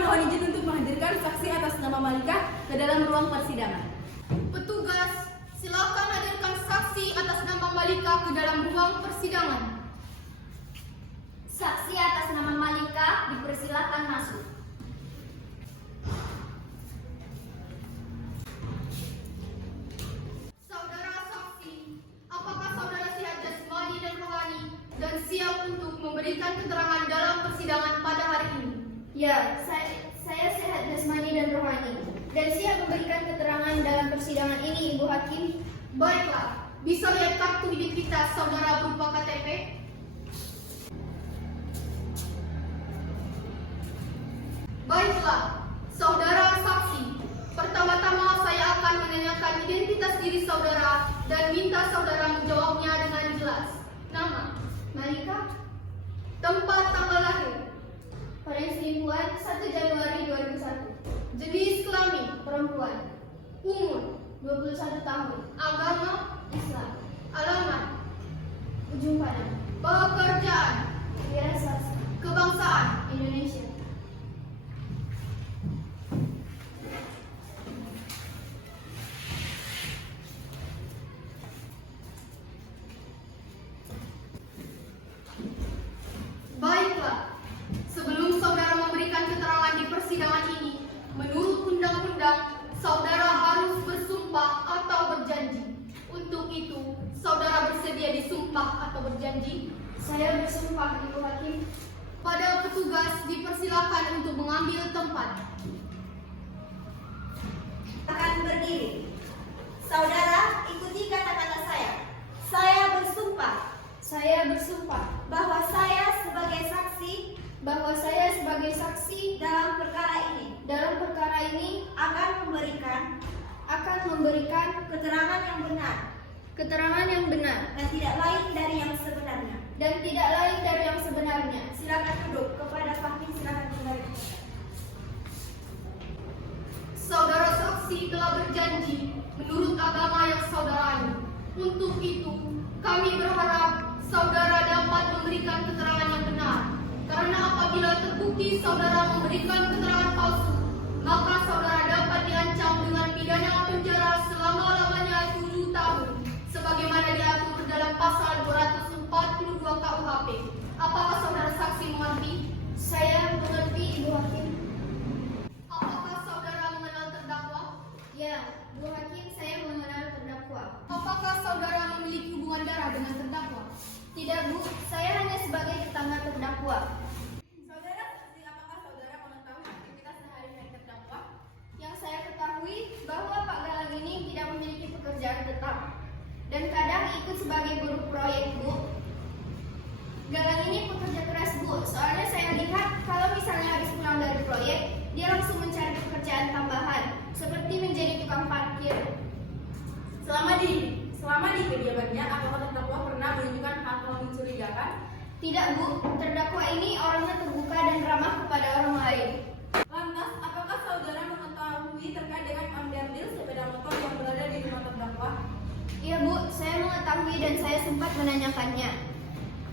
mohon izin untuk menghadirkan saksi atas nama Malika ke dalam ruang persidangan. Petugas, silakan hadirkan saksi atas nama Malika ke dalam ruang persidangan. Saksi atas nama Malika dipersilakan masuk. Saudara saksi, apakah saudara sehat jasmani dan rohani dan siap untuk memberikan keterangan dalam persidangan pada hari ini? Ya, saya sehat jasmani dan rohani dan siap memberikan keterangan dalam persidangan ini, Ibu Hakim. Baiklah, bisa lihat kartu identitas saudara berupa KTP? Baiklah, saudara saksi. Pertama-tama saya akan menanyakan identitas diri saudara dan minta saudara menjawabnya dengan jelas. Nama, Malika, tempat tanggal lahir, pada selingkuhan 1 Januari 2001. jenis kelamin, Perempuan, umur, 21 tahun, agama, Islam, alamat, ujung pandang, pekerjaan, wira swasta, kebangsaan. Indonesia. Baiklah, sebelum saudara memberikan keterangan di persidangan ini, menurut undang-undang, saudara harus bersumpah atau berjanji. Untuk itu, saudara bersedia disumpah atau berjanji? Saya bersumpah, Ibu Hakim. Pada petugas dipersilakan untuk mengambil tempat. Akan berdiri. Saudara, ikuti kata-kata saya. Saya bersumpah Saya bersumpah bahwa saya sebagai saksi bahwa saya sebagai saksi dalam perkara ini dalam perkara ini akan memberikan keterangan yang benar keterangan yang benar dan tidak lain dari yang sebenarnya. Silakan duduk. Kepada Hakim silakan kembali. Saudara saksi telah berjanji menurut agama yang saudara anut. Untuk itu, kami berharap saudara dapat memberikan keterangan yang benar. Karena apabila terbukti saudara memberikan keterangan palsu, maka saudara dapat diancam dengan pidana penjara selama-lamanya 7 tahun, sebagaimana diatur dalam pasal 242 KUHP. Apakah saudara saksi mengerti? Saya mengerti, Ibu Hakim. Apakah saudara mengenal terdakwa? Ya, Bu Hakim, saya mengenal terdakwa. Apakah saudara memiliki hubungan darah dengan terdakwa? Tidak, Bu, saya hanya sebagai tetangga terdakwa. Saudara saksi, apakah saudara mengetahui aktivitas sehari-hari terdakwa? Yang saya ketahui bahwa Pak Galang ini tidak memiliki pekerjaan tetap dan kadang ikut sebagai buruh proyek, Bu. Galang ini pekerja keras, Bu. Soalnya saya lihat kalau misalnya habis pulang dari proyek, dia langsung mencari pekerjaan tambahan seperti menjadi tukang parkir. Selama di kediamannya, apakah terdakwa pernah menunjukkan hal-hal mencurigakan? Tidak, Bu. Terdakwa ini orangnya terbuka dan ramah kepada orang lain. Lantas, apakah saudara mengetahui terkait dengan onderdil sepeda motor yang berada di rumah terdakwa? Iya, Bu, saya mengetahui dan saya sempat menanyakannya.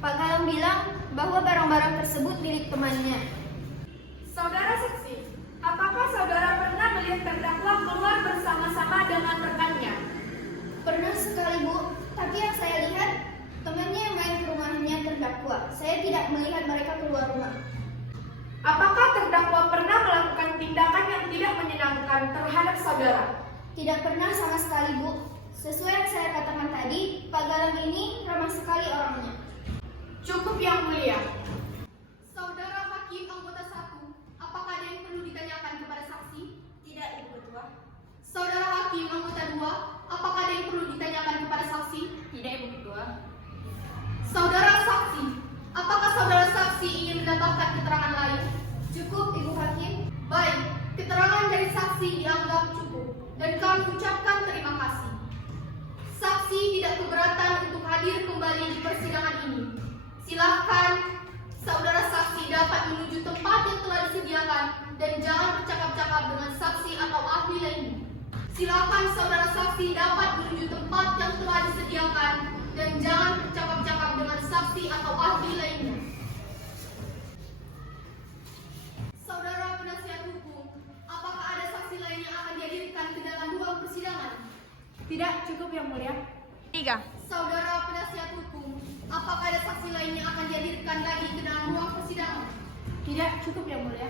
Pak Galang bilang bahwa barang-barang tersebut milik temannya. Saudara saksi, apakah saudara pernah melihat terdakwa keluar bersama-sama dengan rekannya? Pernah sekali, Bu, tapi yang saya lihat temannya yang main ke rumahnya terdakwa. Saya tidak melihat mereka keluar rumah. Apakah terdakwa pernah melakukan tindakan yang tidak menyenangkan terhadap saudara? Tidak pernah sama sekali, Bu. Sesuai yang saya katakan tadi, Pak Galang ini ramah sekali orangnya. Cukup, Yang Mulia. Saudara Hakim anggota 1, apakah ada yang perlu ditanyakan kepada saksi? Tidak, Ibu Ketua. Saudara Hakim anggota 2, apakah ada yang perlu ditanyakan kepada saksi? Tidak, Ibu Ketua. Saudara saksi, apakah saudara saksi ingin mendapatkan keterangan lain? Cukup, Ibu Hakim. Baik, keterangan dari saksi dianggap cukup dan kami ucapkan terima kasih. Saksi tidak keberatan untuk hadir kembali di persidangan ini. Silakan saudara saksi dapat menuju tempat yang telah disediakan dan jangan bercakap-cakap dengan saksi atau ahli lainnya. Silakan saudara saksi dapat menuju tempat yang telah disediakan dan jangan bercakap-cakap dengan saksi atau ahli lainnya. Saudara penasihat Tidak, cukup yang mulia. 3. Saudara penasihat hukum, apakah ada saksi lain yang akan dihadirkan lagi ke dalam ruang persidangan? Tidak, cukup yang mulia.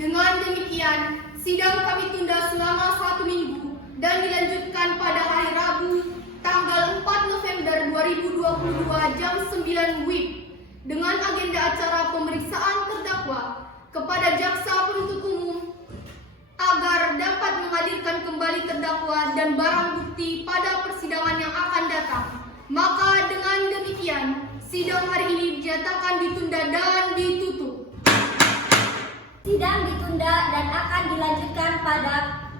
Dengan demikian, sidang kami tunda selama 1 minggu dan dilanjutkan pada hari Rabu, tanggal 4 November 2022 jam 9 WIB dengan agenda acara pemeriksaan terdakwa kepada jaksa penuntut umum agar dapat menghadirkan kembali terdakwa dan barang bukti pada persidangan yang akan datang. Maka dengan demikian, sidang hari ini dinyatakan ditunda dan ditutup. Sidang ditunda dan akan dilanjutkan pada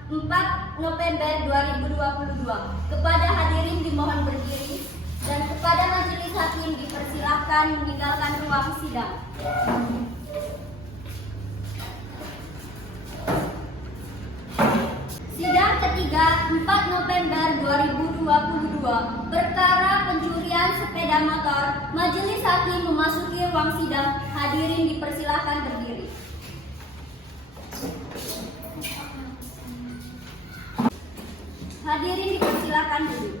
4 November 2022. Kepada hadirin dimohon berdiri dan kepada majelis hakim dipersilahkan meninggalkan ruang sidang. Sidang ketiga 4 November 2022. Perkara pencurian sepeda motor. Majelis hakim memasuki ruang sidang. Hadirin dipersilahkan berdiri. Hadirin dipersilakan duduk.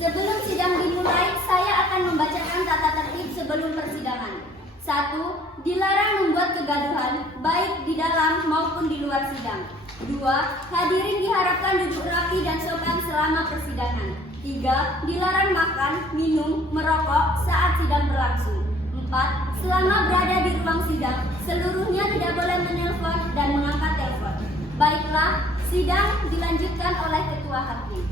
Sebelum sidang dimulai, saya akan membacakan tata tertib sebelum persidangan. 1. Dilarang membuat kegaduhan, baik di dalam maupun di luar sidang. 2. Hadirin diharapkan duduk rapi dan sopan selama persidangan. 3. Dilarang makan, minum, merokok saat sidang berlangsung. 4. Selama berada di ruang sidang, seluruhnya tidak boleh menelpon dan mengangkat telepon. Baiklah, sidang dilanjutkan oleh Ketua Hakim.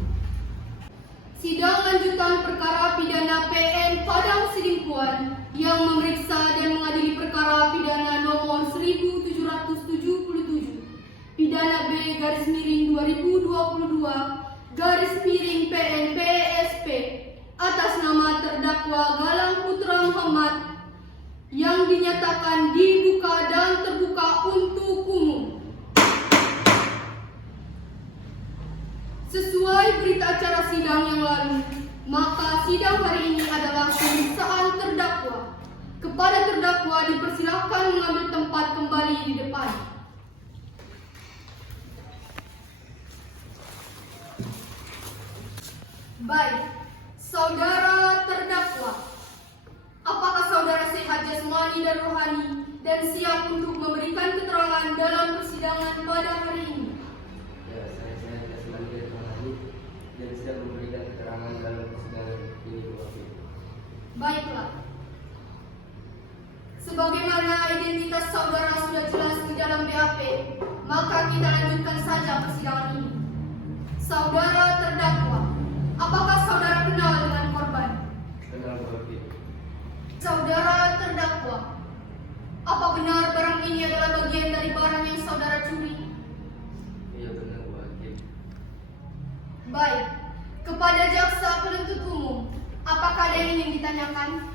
Sidang lanjutan perkara pidana PN Padang Sidimpuan yang memeriksa dan mengadili perkara pidana nomor 1777 pidana B garis miring 2022 garis miring PN PSP atas nama terdakwa Galang Putra Muhammad yang dinyatakan dibuka dan terbuka untuk umum. Sesuai berita acara sidang yang lalu, maka sidang hari ini adalah pemeriksaan terdakwa. Kepada terdakwa dipersilakan mengambil tempat kembali di depan. Baik, saudara terdakwa, apakah saudara sehat jasmani dan rohani dan siap untuk memberikan keterangan dalam persidangan pada hari ini? Ya, saya jasmani dan rohani dan siap memberikan keterangan dalam persidangan ini, Bu Hakim. Baiklah. Sebagaimana identitas saudara sudah jelas di dalam BAP, maka kita lanjutkan saja persidangan ini. Saudara terdakwa, apakah saudara kenal dengan korban? Kenal, Bu Hakim. Saudara terdakwa, apa benar barang ini adalah bagian dari barang yang saudara curi? Iya benar, Bu Hakim. Baik, kepada jaksa penuntut umum, apakah ada yang ingin ditanyakan?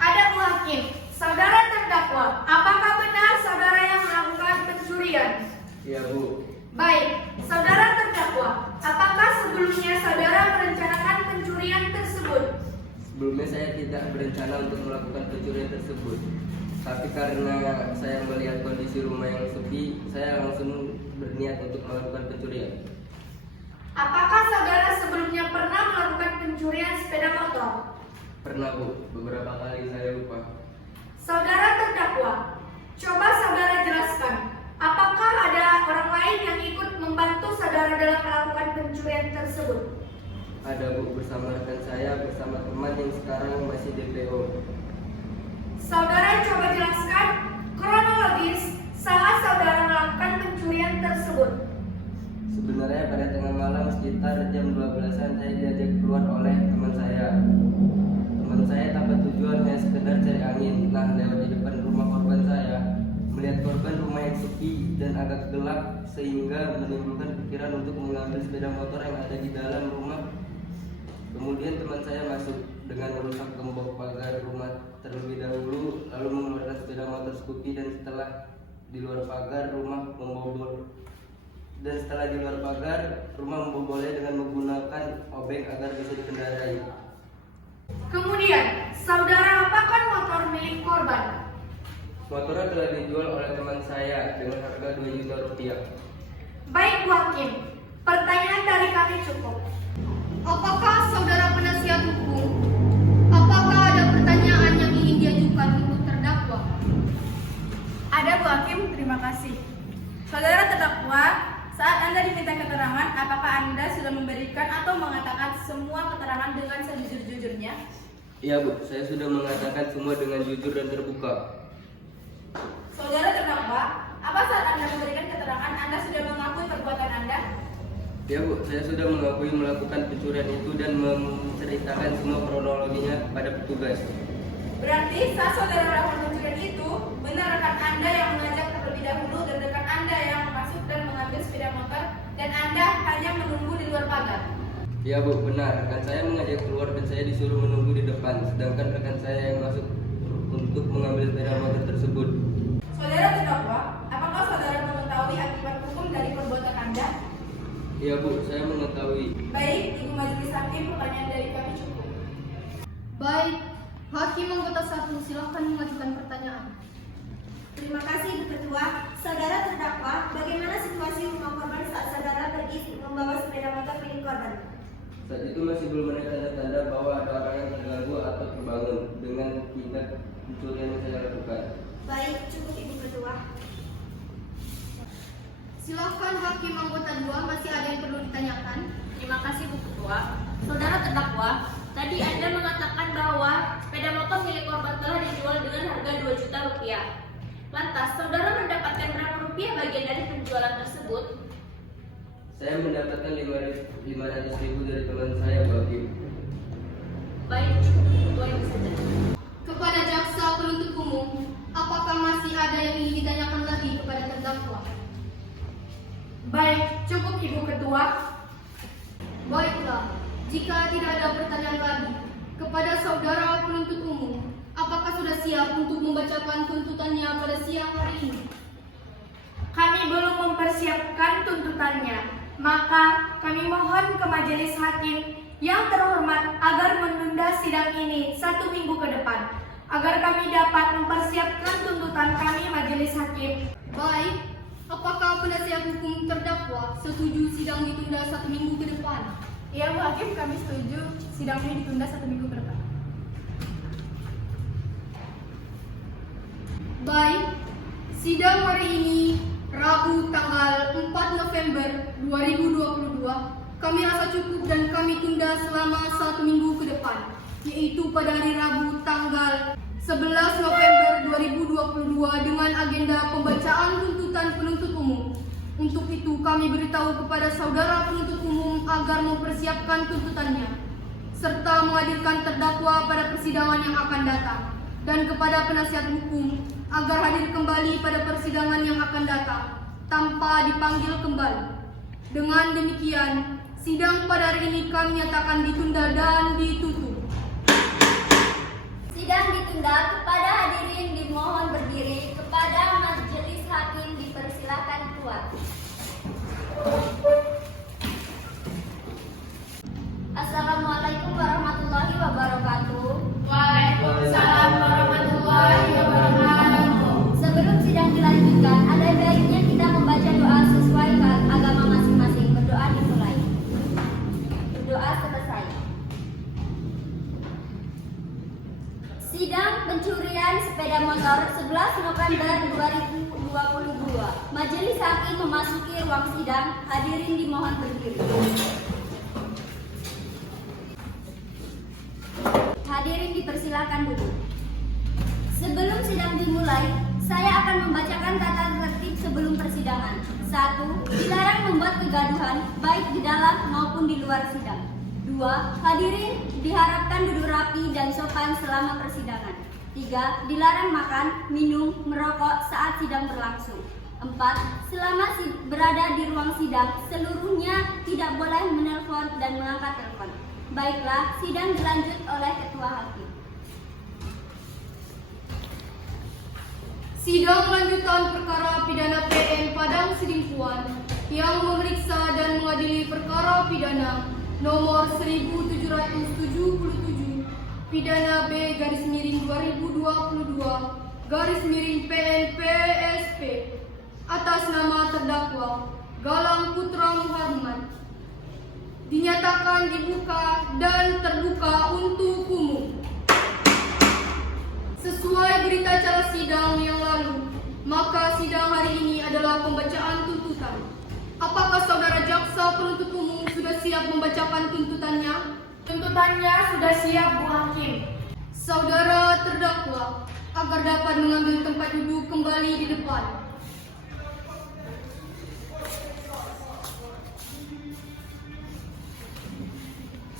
Ada, Bu Hakim. Saudara terdakwa, apakah benar saudara yang melakukan pencurian? Iya, Bu. Baik, saudara terdakwa, apakah sebelumnya saudara merencanakan pencurian tersebut? Sebelumnya saya tidak berencana untuk melakukan pencurian tersebut. Tapi karena saya melihat kondisi rumah yang sepi, saya langsung berniat untuk melakukan pencurian. Apakah saudara sebelumnya pernah melakukan pencurian sepeda motor? Pernah, Bu. Beberapa kali, saya lupa. Saudara terdakwa, coba saudara jelaskan, apakah ada orang lain yang ikut membantu saudara dalam melakukan pencurian tersebut? Ada, Bu, bersama rekan saya, bersama teman yang sekarang masih DPO. Saudara coba jelaskan kronologis saat saudara melakukan pencurian tersebut. Sebenarnya pada tengah malam sekitar jam 12-an saya diajak keluar oleh teman saya. Teman saya tanpa tujuan, hanya sekedar cari angin. Nah, lewat di depan rumah korban saya, melihat korban rumah yang sepi dan agak gelap sehingga menimbulkan pikiran untuk mengambil sepeda motor yang ada di dalam rumah. Kemudian teman saya masuk dengan merusak gembok pagar rumah terlebih dahulu, lalu mengeluarkan sepeda motor Scoopy dan setelah di luar pagar rumah membobol. Dan setelah di luar pagar, rumah membobolnya dengan menggunakan obeng agar bisa dikendarai. Kemudian, saudara apakan motor milik korban? Motornya telah dijual oleh teman saya dengan harga 2 juta rupiah. Baik, Bu Hakim. Pertanyaan dari kami cukup. Apakah saudara penasihat hukum? Apakah ada pertanyaan yang ingin diajukan untuk terdakwa? Ada Bu Hakim, terima kasih. Saudara terdakwa, saat Anda diminta keterangan, apakah Anda sudah memberikan atau mengatakan semua keterangan dengan sejujur-jujurnya? Iya Bu, saya sudah mengatakan semua dengan jujur dan terbuka. Saudara terdakwa, apa saat Anda memberikan keterangan Anda sudah mengakui perbuatan Anda? Ya Bu, saya sudah mengakui melakukan pencurian itu dan menceritakan semua kronologinya kepada petugas. Berarti saat saudara melakukan pencurian itu, benar rekan Anda yang mengajak terlebih dahulu dan rekan Anda yang masuk dan mengambil sepeda motor dan Anda hanya menunggu di luar pagar? Ya Bu, benar. Rekan saya mengajak keluar dan saya disuruh menunggu di depan, sedangkan rekan saya yang masuk untuk mengambil sepeda motor tersebut. Saudara terdakwa, apakah saudara mengetahui akibat hukum dari perbuatan Anda? Iya Bu, saya mengetahui. Baik, Ibu Majelis Hakim, pertanyaan dari kami cukup. Baik, Hakim anggota 1 silakan mengajukan pertanyaan. Terima kasih Bu Ketua. Saudara terdakwa, bagaimana situasi rumah korban saat saudara pergi membawa sepeda motor milik korban? Saat itu masih belum ada tanda-tanda bahwa ada orang yang terganggu atau terbangun dengan tindak pencurian yang saya lakukan. Baik, cukup Ibu Ketua. Silakan Hakim anggota 2, masih ada yang perlu ditanyakan? Terima kasih Bu Ketua. Saudara terdakwa, tadi Anda mengatakan bahwa sepeda motor milik korban telah dijual dengan harga 2 juta rupiah. Lantas, saudara mendapatkan berapa rupiah bagian dari penjualan tersebut? Saya mendapatkan 500.000 dari teman saya, Bu Hakim. Baik, cukup Bu Ketua yang bisa jadi. Kepada jaksa penuntut umum, apakah masih ada yang ingin ditanyakan lagi kepada terdakwa? Baik, cukup Ibu Ketua. Baiklah, jika tidak ada pertanyaan lagi, kepada saudara penuntut umum, apakah sudah siap untuk membacakan tuntutannya pada siang hari ini? Kami belum mempersiapkan tuntutannya, maka kami mohon ke Majelis Hakim yang terhormat agar menunda sidang ini 1 minggu ke depan, agar kami dapat mempersiapkan tuntutan kami Majelis Hakim. Baik, apakah penasihat hukum terdakwa setuju sidang ditunda 1 minggu ke depan? Iya Bu Hakim, kami setuju sidang ini ditunda 1 minggu ke depan. Baik, sidang hari ini Rabu tanggal 4 November 2022 kami rasa cukup dan kami tunda selama 1 minggu ke depan, yaitu pada hari Rabu tanggal 11 November 2022 dengan agenda pembacaan tuntutan penuntut umum. Untuk itu kami beritahu kepada saudara penuntut umum agar mempersiapkan tuntutannya serta menghadirkan terdakwa pada persidangan yang akan datang, dan kepada penasihat hukum agar hadir kembali pada persidangan yang akan datang tanpa dipanggil kembali. Dengan demikian, sidang pada hari ini kami nyatakan ditunda dan ditutup. Sidang ditunda, kepada hadirin dimohon berdiri, kepada Majelis Hakim dipersilakan keluar. Assalamualaikum warahmatullahi wabarakatuh. Waalaikumsalam warahmatullahi wabarakatuh. Sebelum sidang dilanjutkan, ada baiknya kita membaca doa sesuai agama masing-masing. Berdoa dimulai. Berdoa selesai. Sidang pencurian sepeda motor 11 November 2022. Majelis Hakim memasuki ruang sidang. Hadirin dimohon berdiri. Hadirin dipersilakan duduk. Sebelum sidang dimulai, saya akan membacakan tata tertib sebelum persidangan. 1. Dilarang membuat kegaduhan baik di dalam maupun di luar sidang. 2. Hadirin diharapkan duduk rapi dan sopan selama persidangan. 3. Dilarang makan, minum, merokok saat sidang berlangsung. 4. Selama berada di ruang sidang, seluruhnya tidak boleh menelpon dan mengangkat telepon. Baiklah, sidang dilanjut oleh Ketua Hakim. Sidang lanjutan perkara pidana PN Padang Sidimpuan yang memeriksa dan mengadili perkara pidana nomor 1777 pidana B garis miring 2022 garis miring PN PSP atas nama terdakwa Galang Putra Muhammad dinyatakan dibuka dan terbuka untuk umum. Sesuai berita acara sidang yang lalu, maka sidang hari ini adalah pembacaan tuntutan. Apakah saudara jaksa penuntut umum sudah siap membacakan tuntutannya? Tuntutannya sudah siap, Bu Hakim. Saudara terdakwa agar dapat mengambil tempat duduk kembali di depan.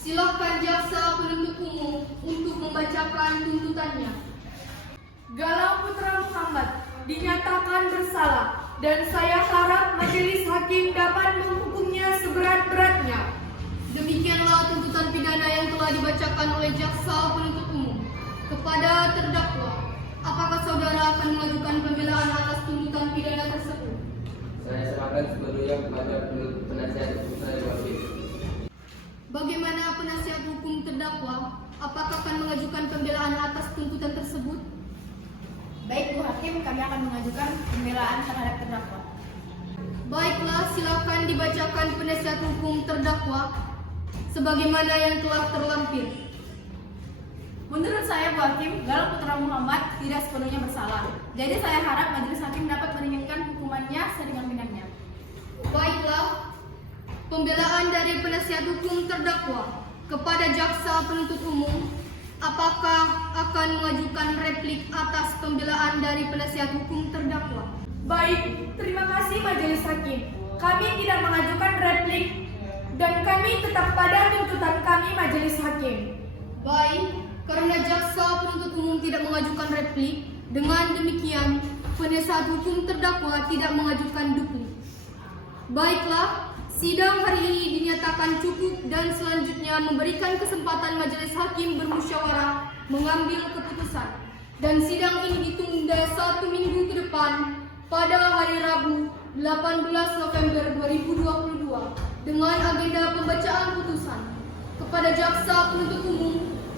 Silakan jaksa penuntut umum untuk membacakan tuntutannya. Galang Putra Muhammad dinyatakan bersalah dan saya harap majelis hakim dapat menghukumnya seberat-beratnya. Demikianlah tuntutan pidana yang telah dibacakan oleh jaksa penuntut umum kepada terdakwa. Apakah saudara akan mengajukan pembelaan atas tuntutan pidana tersebut? Saya serahkan sepenuhnya kepada penasihat hukum saya, Wakil. Bagaimana penasihat hukum terdakwa? Apakah akan mengajukan pembelaan atas tuntutan tersebut? Baik Bu Hakim, kami akan mengajukan pembelaan terhadap terdakwa. Baiklah, silakan dibacakan penasihat hukum terdakwa sebagaimana yang telah terlampir. Menurut saya Bu Hakim, Galang Putra Muhammad tidak sepenuhnya bersalah. Jadi saya harap majelis hakim dapat meringankan hukumannya seringan-ringannya. Baiklah, pembelaan dari penasihat hukum terdakwa kepada jaksa penuntut umum, apakah akan mengajukan replik atas pembelaan dari penasihat hukum terdakwa? Baik, terima kasih majelis hakim. Kami tidak mengajukan replik dan kami tetap pada tuntutan kami majelis hakim. Baik, karena jaksa penuntut umum tidak mengajukan replik, dengan demikian penasihat hukum terdakwa tidak mengajukan duplik. Baiklah, sidang hari ini dinyatakan cukup dan selanjutnya memberikan kesempatan majelis hakim bermusyawarah mengambil keputusan. Dan sidang ini ditunda 1 minggu ke depan pada hari Rabu 18 November 2022 dengan agenda pembacaan putusan. Kepada jaksa penuntut umum,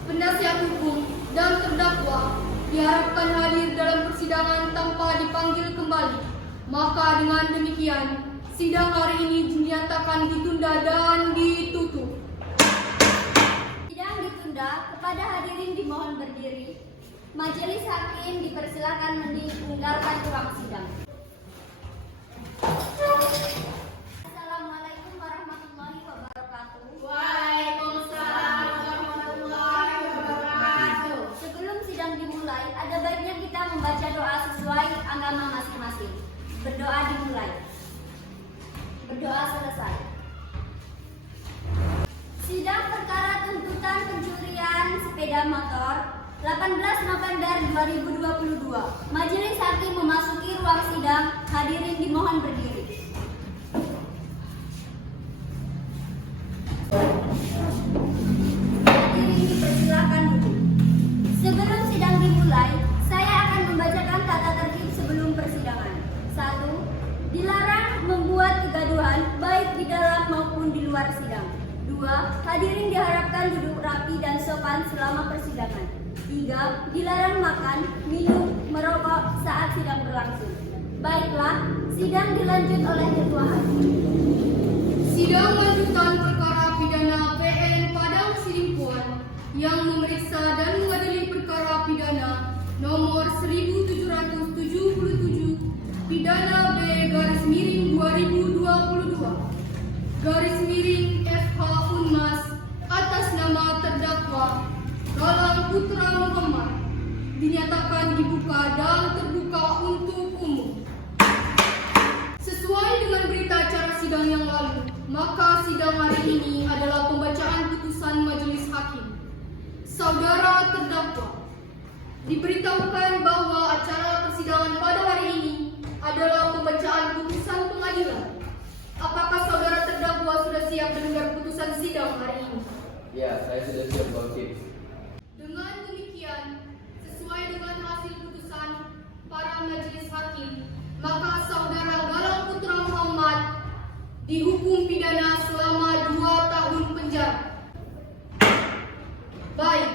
penasihat hukum, dan terdakwa diharapkan hadir dalam persidangan tanpa dipanggil kembali. Maka dengan demikian, sidang hari ini dinyatakan ditunda dan ditutup. Sidang ditunda, kepada hadirin dimohon berdiri. Majelis hakim dipersilakan meninggalkan ruang sidang. Assalamualaikum warahmatullahi wabarakatuh. Waalaikumsalam warahmatullahi wabarakatuh. Sebelum sidang dimulai, ada baiknya kita membaca doa sesuai agama masing-masing. Berdoa dimulai. Berdoa selesai. Sidang perkara tuntutan pencurian sepeda motor 18 November 2022. Majelis hakim memasuki ruang sidang. Hadirin dimohon berdiri. Hadirin dipersilakan duduk. Sebelum sidang dimulai, saya akan membacakan tata tertib sebelum persidangan. 1. Dilarang membuat kegaduhan baik di dalam maupun di luar sidang. 2. Hadirin diharapkan duduk rapi dan sopan selama persidangan. 3. Dilarang makan, minum, merokok saat sidang berlangsung. Baiklah, sidang dilanjut oleh Ketua Hakim. Sidang lanjutan perkara pidana PN Padang Sidimpuan yang memeriksa dan mengadili perkara pidana nomor 1777 pidana B garis miring 2022 garis miring FH Unmas atas nama terdakwa Galang Putra Muhammad dinyatakan dibuka dan terbuka untuk umum. Sesuai dengan berita acara sidang yang lalu, maka sidang hari ini adalah pembacaan putusan majelis hakim. Saudara terdakwa, diberitahukan bahwa acara persidangan pada hari ini adalah pembacaan putusan pengadilan. Apakah saudara terdakwa sudah siap mendengar putusan sidang hari ini? Ya, saya sudah siap, Wakil. Dengan demikian, sesuai dengan hasil putusan para majelis hakim, maka saudara Galang Putra Muhammad dihukum pidana selama 2 tahun penjara. Baik,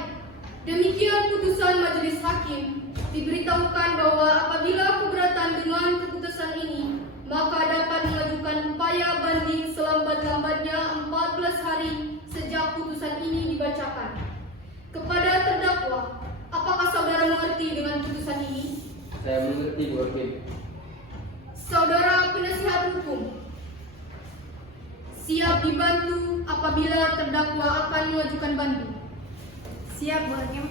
demikian putusan majelis hakim. Diberitahukan bahwa apabila keberatan dengan keputusan ini, maka dapat mengajukan upaya banding selambat-lambatnya 14 hari sejak putusan ini dibacakan. Kepada terdakwa, apakah saudara mengerti dengan putusan ini? Saya mengerti, Bu Hakim. Saudara penasihat hukum, siap dibantu apabila terdakwa akan mengajukan banding. Siap, Bu Hakim.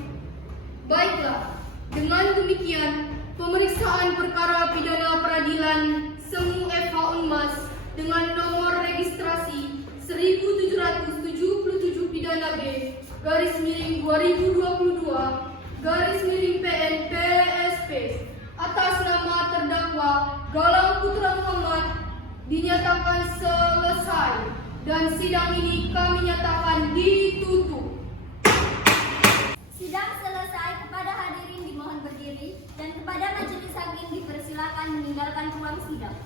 Baiklah, dengan demikian pemeriksaan perkara pidana peradilan Semu FH Unmas dengan nomor registrasi 1777 pidana B garis miring 2022 garis miring PN PSP atas nama terdakwa Galang Putra Muhammad dinyatakan selesai dan sidang ini kami nyatakan ditutup. Sidang selesai. Kepada hadirin dimohon berdiri dan kepada majelis hakim dipersilakan meninggalkan ruang sidang.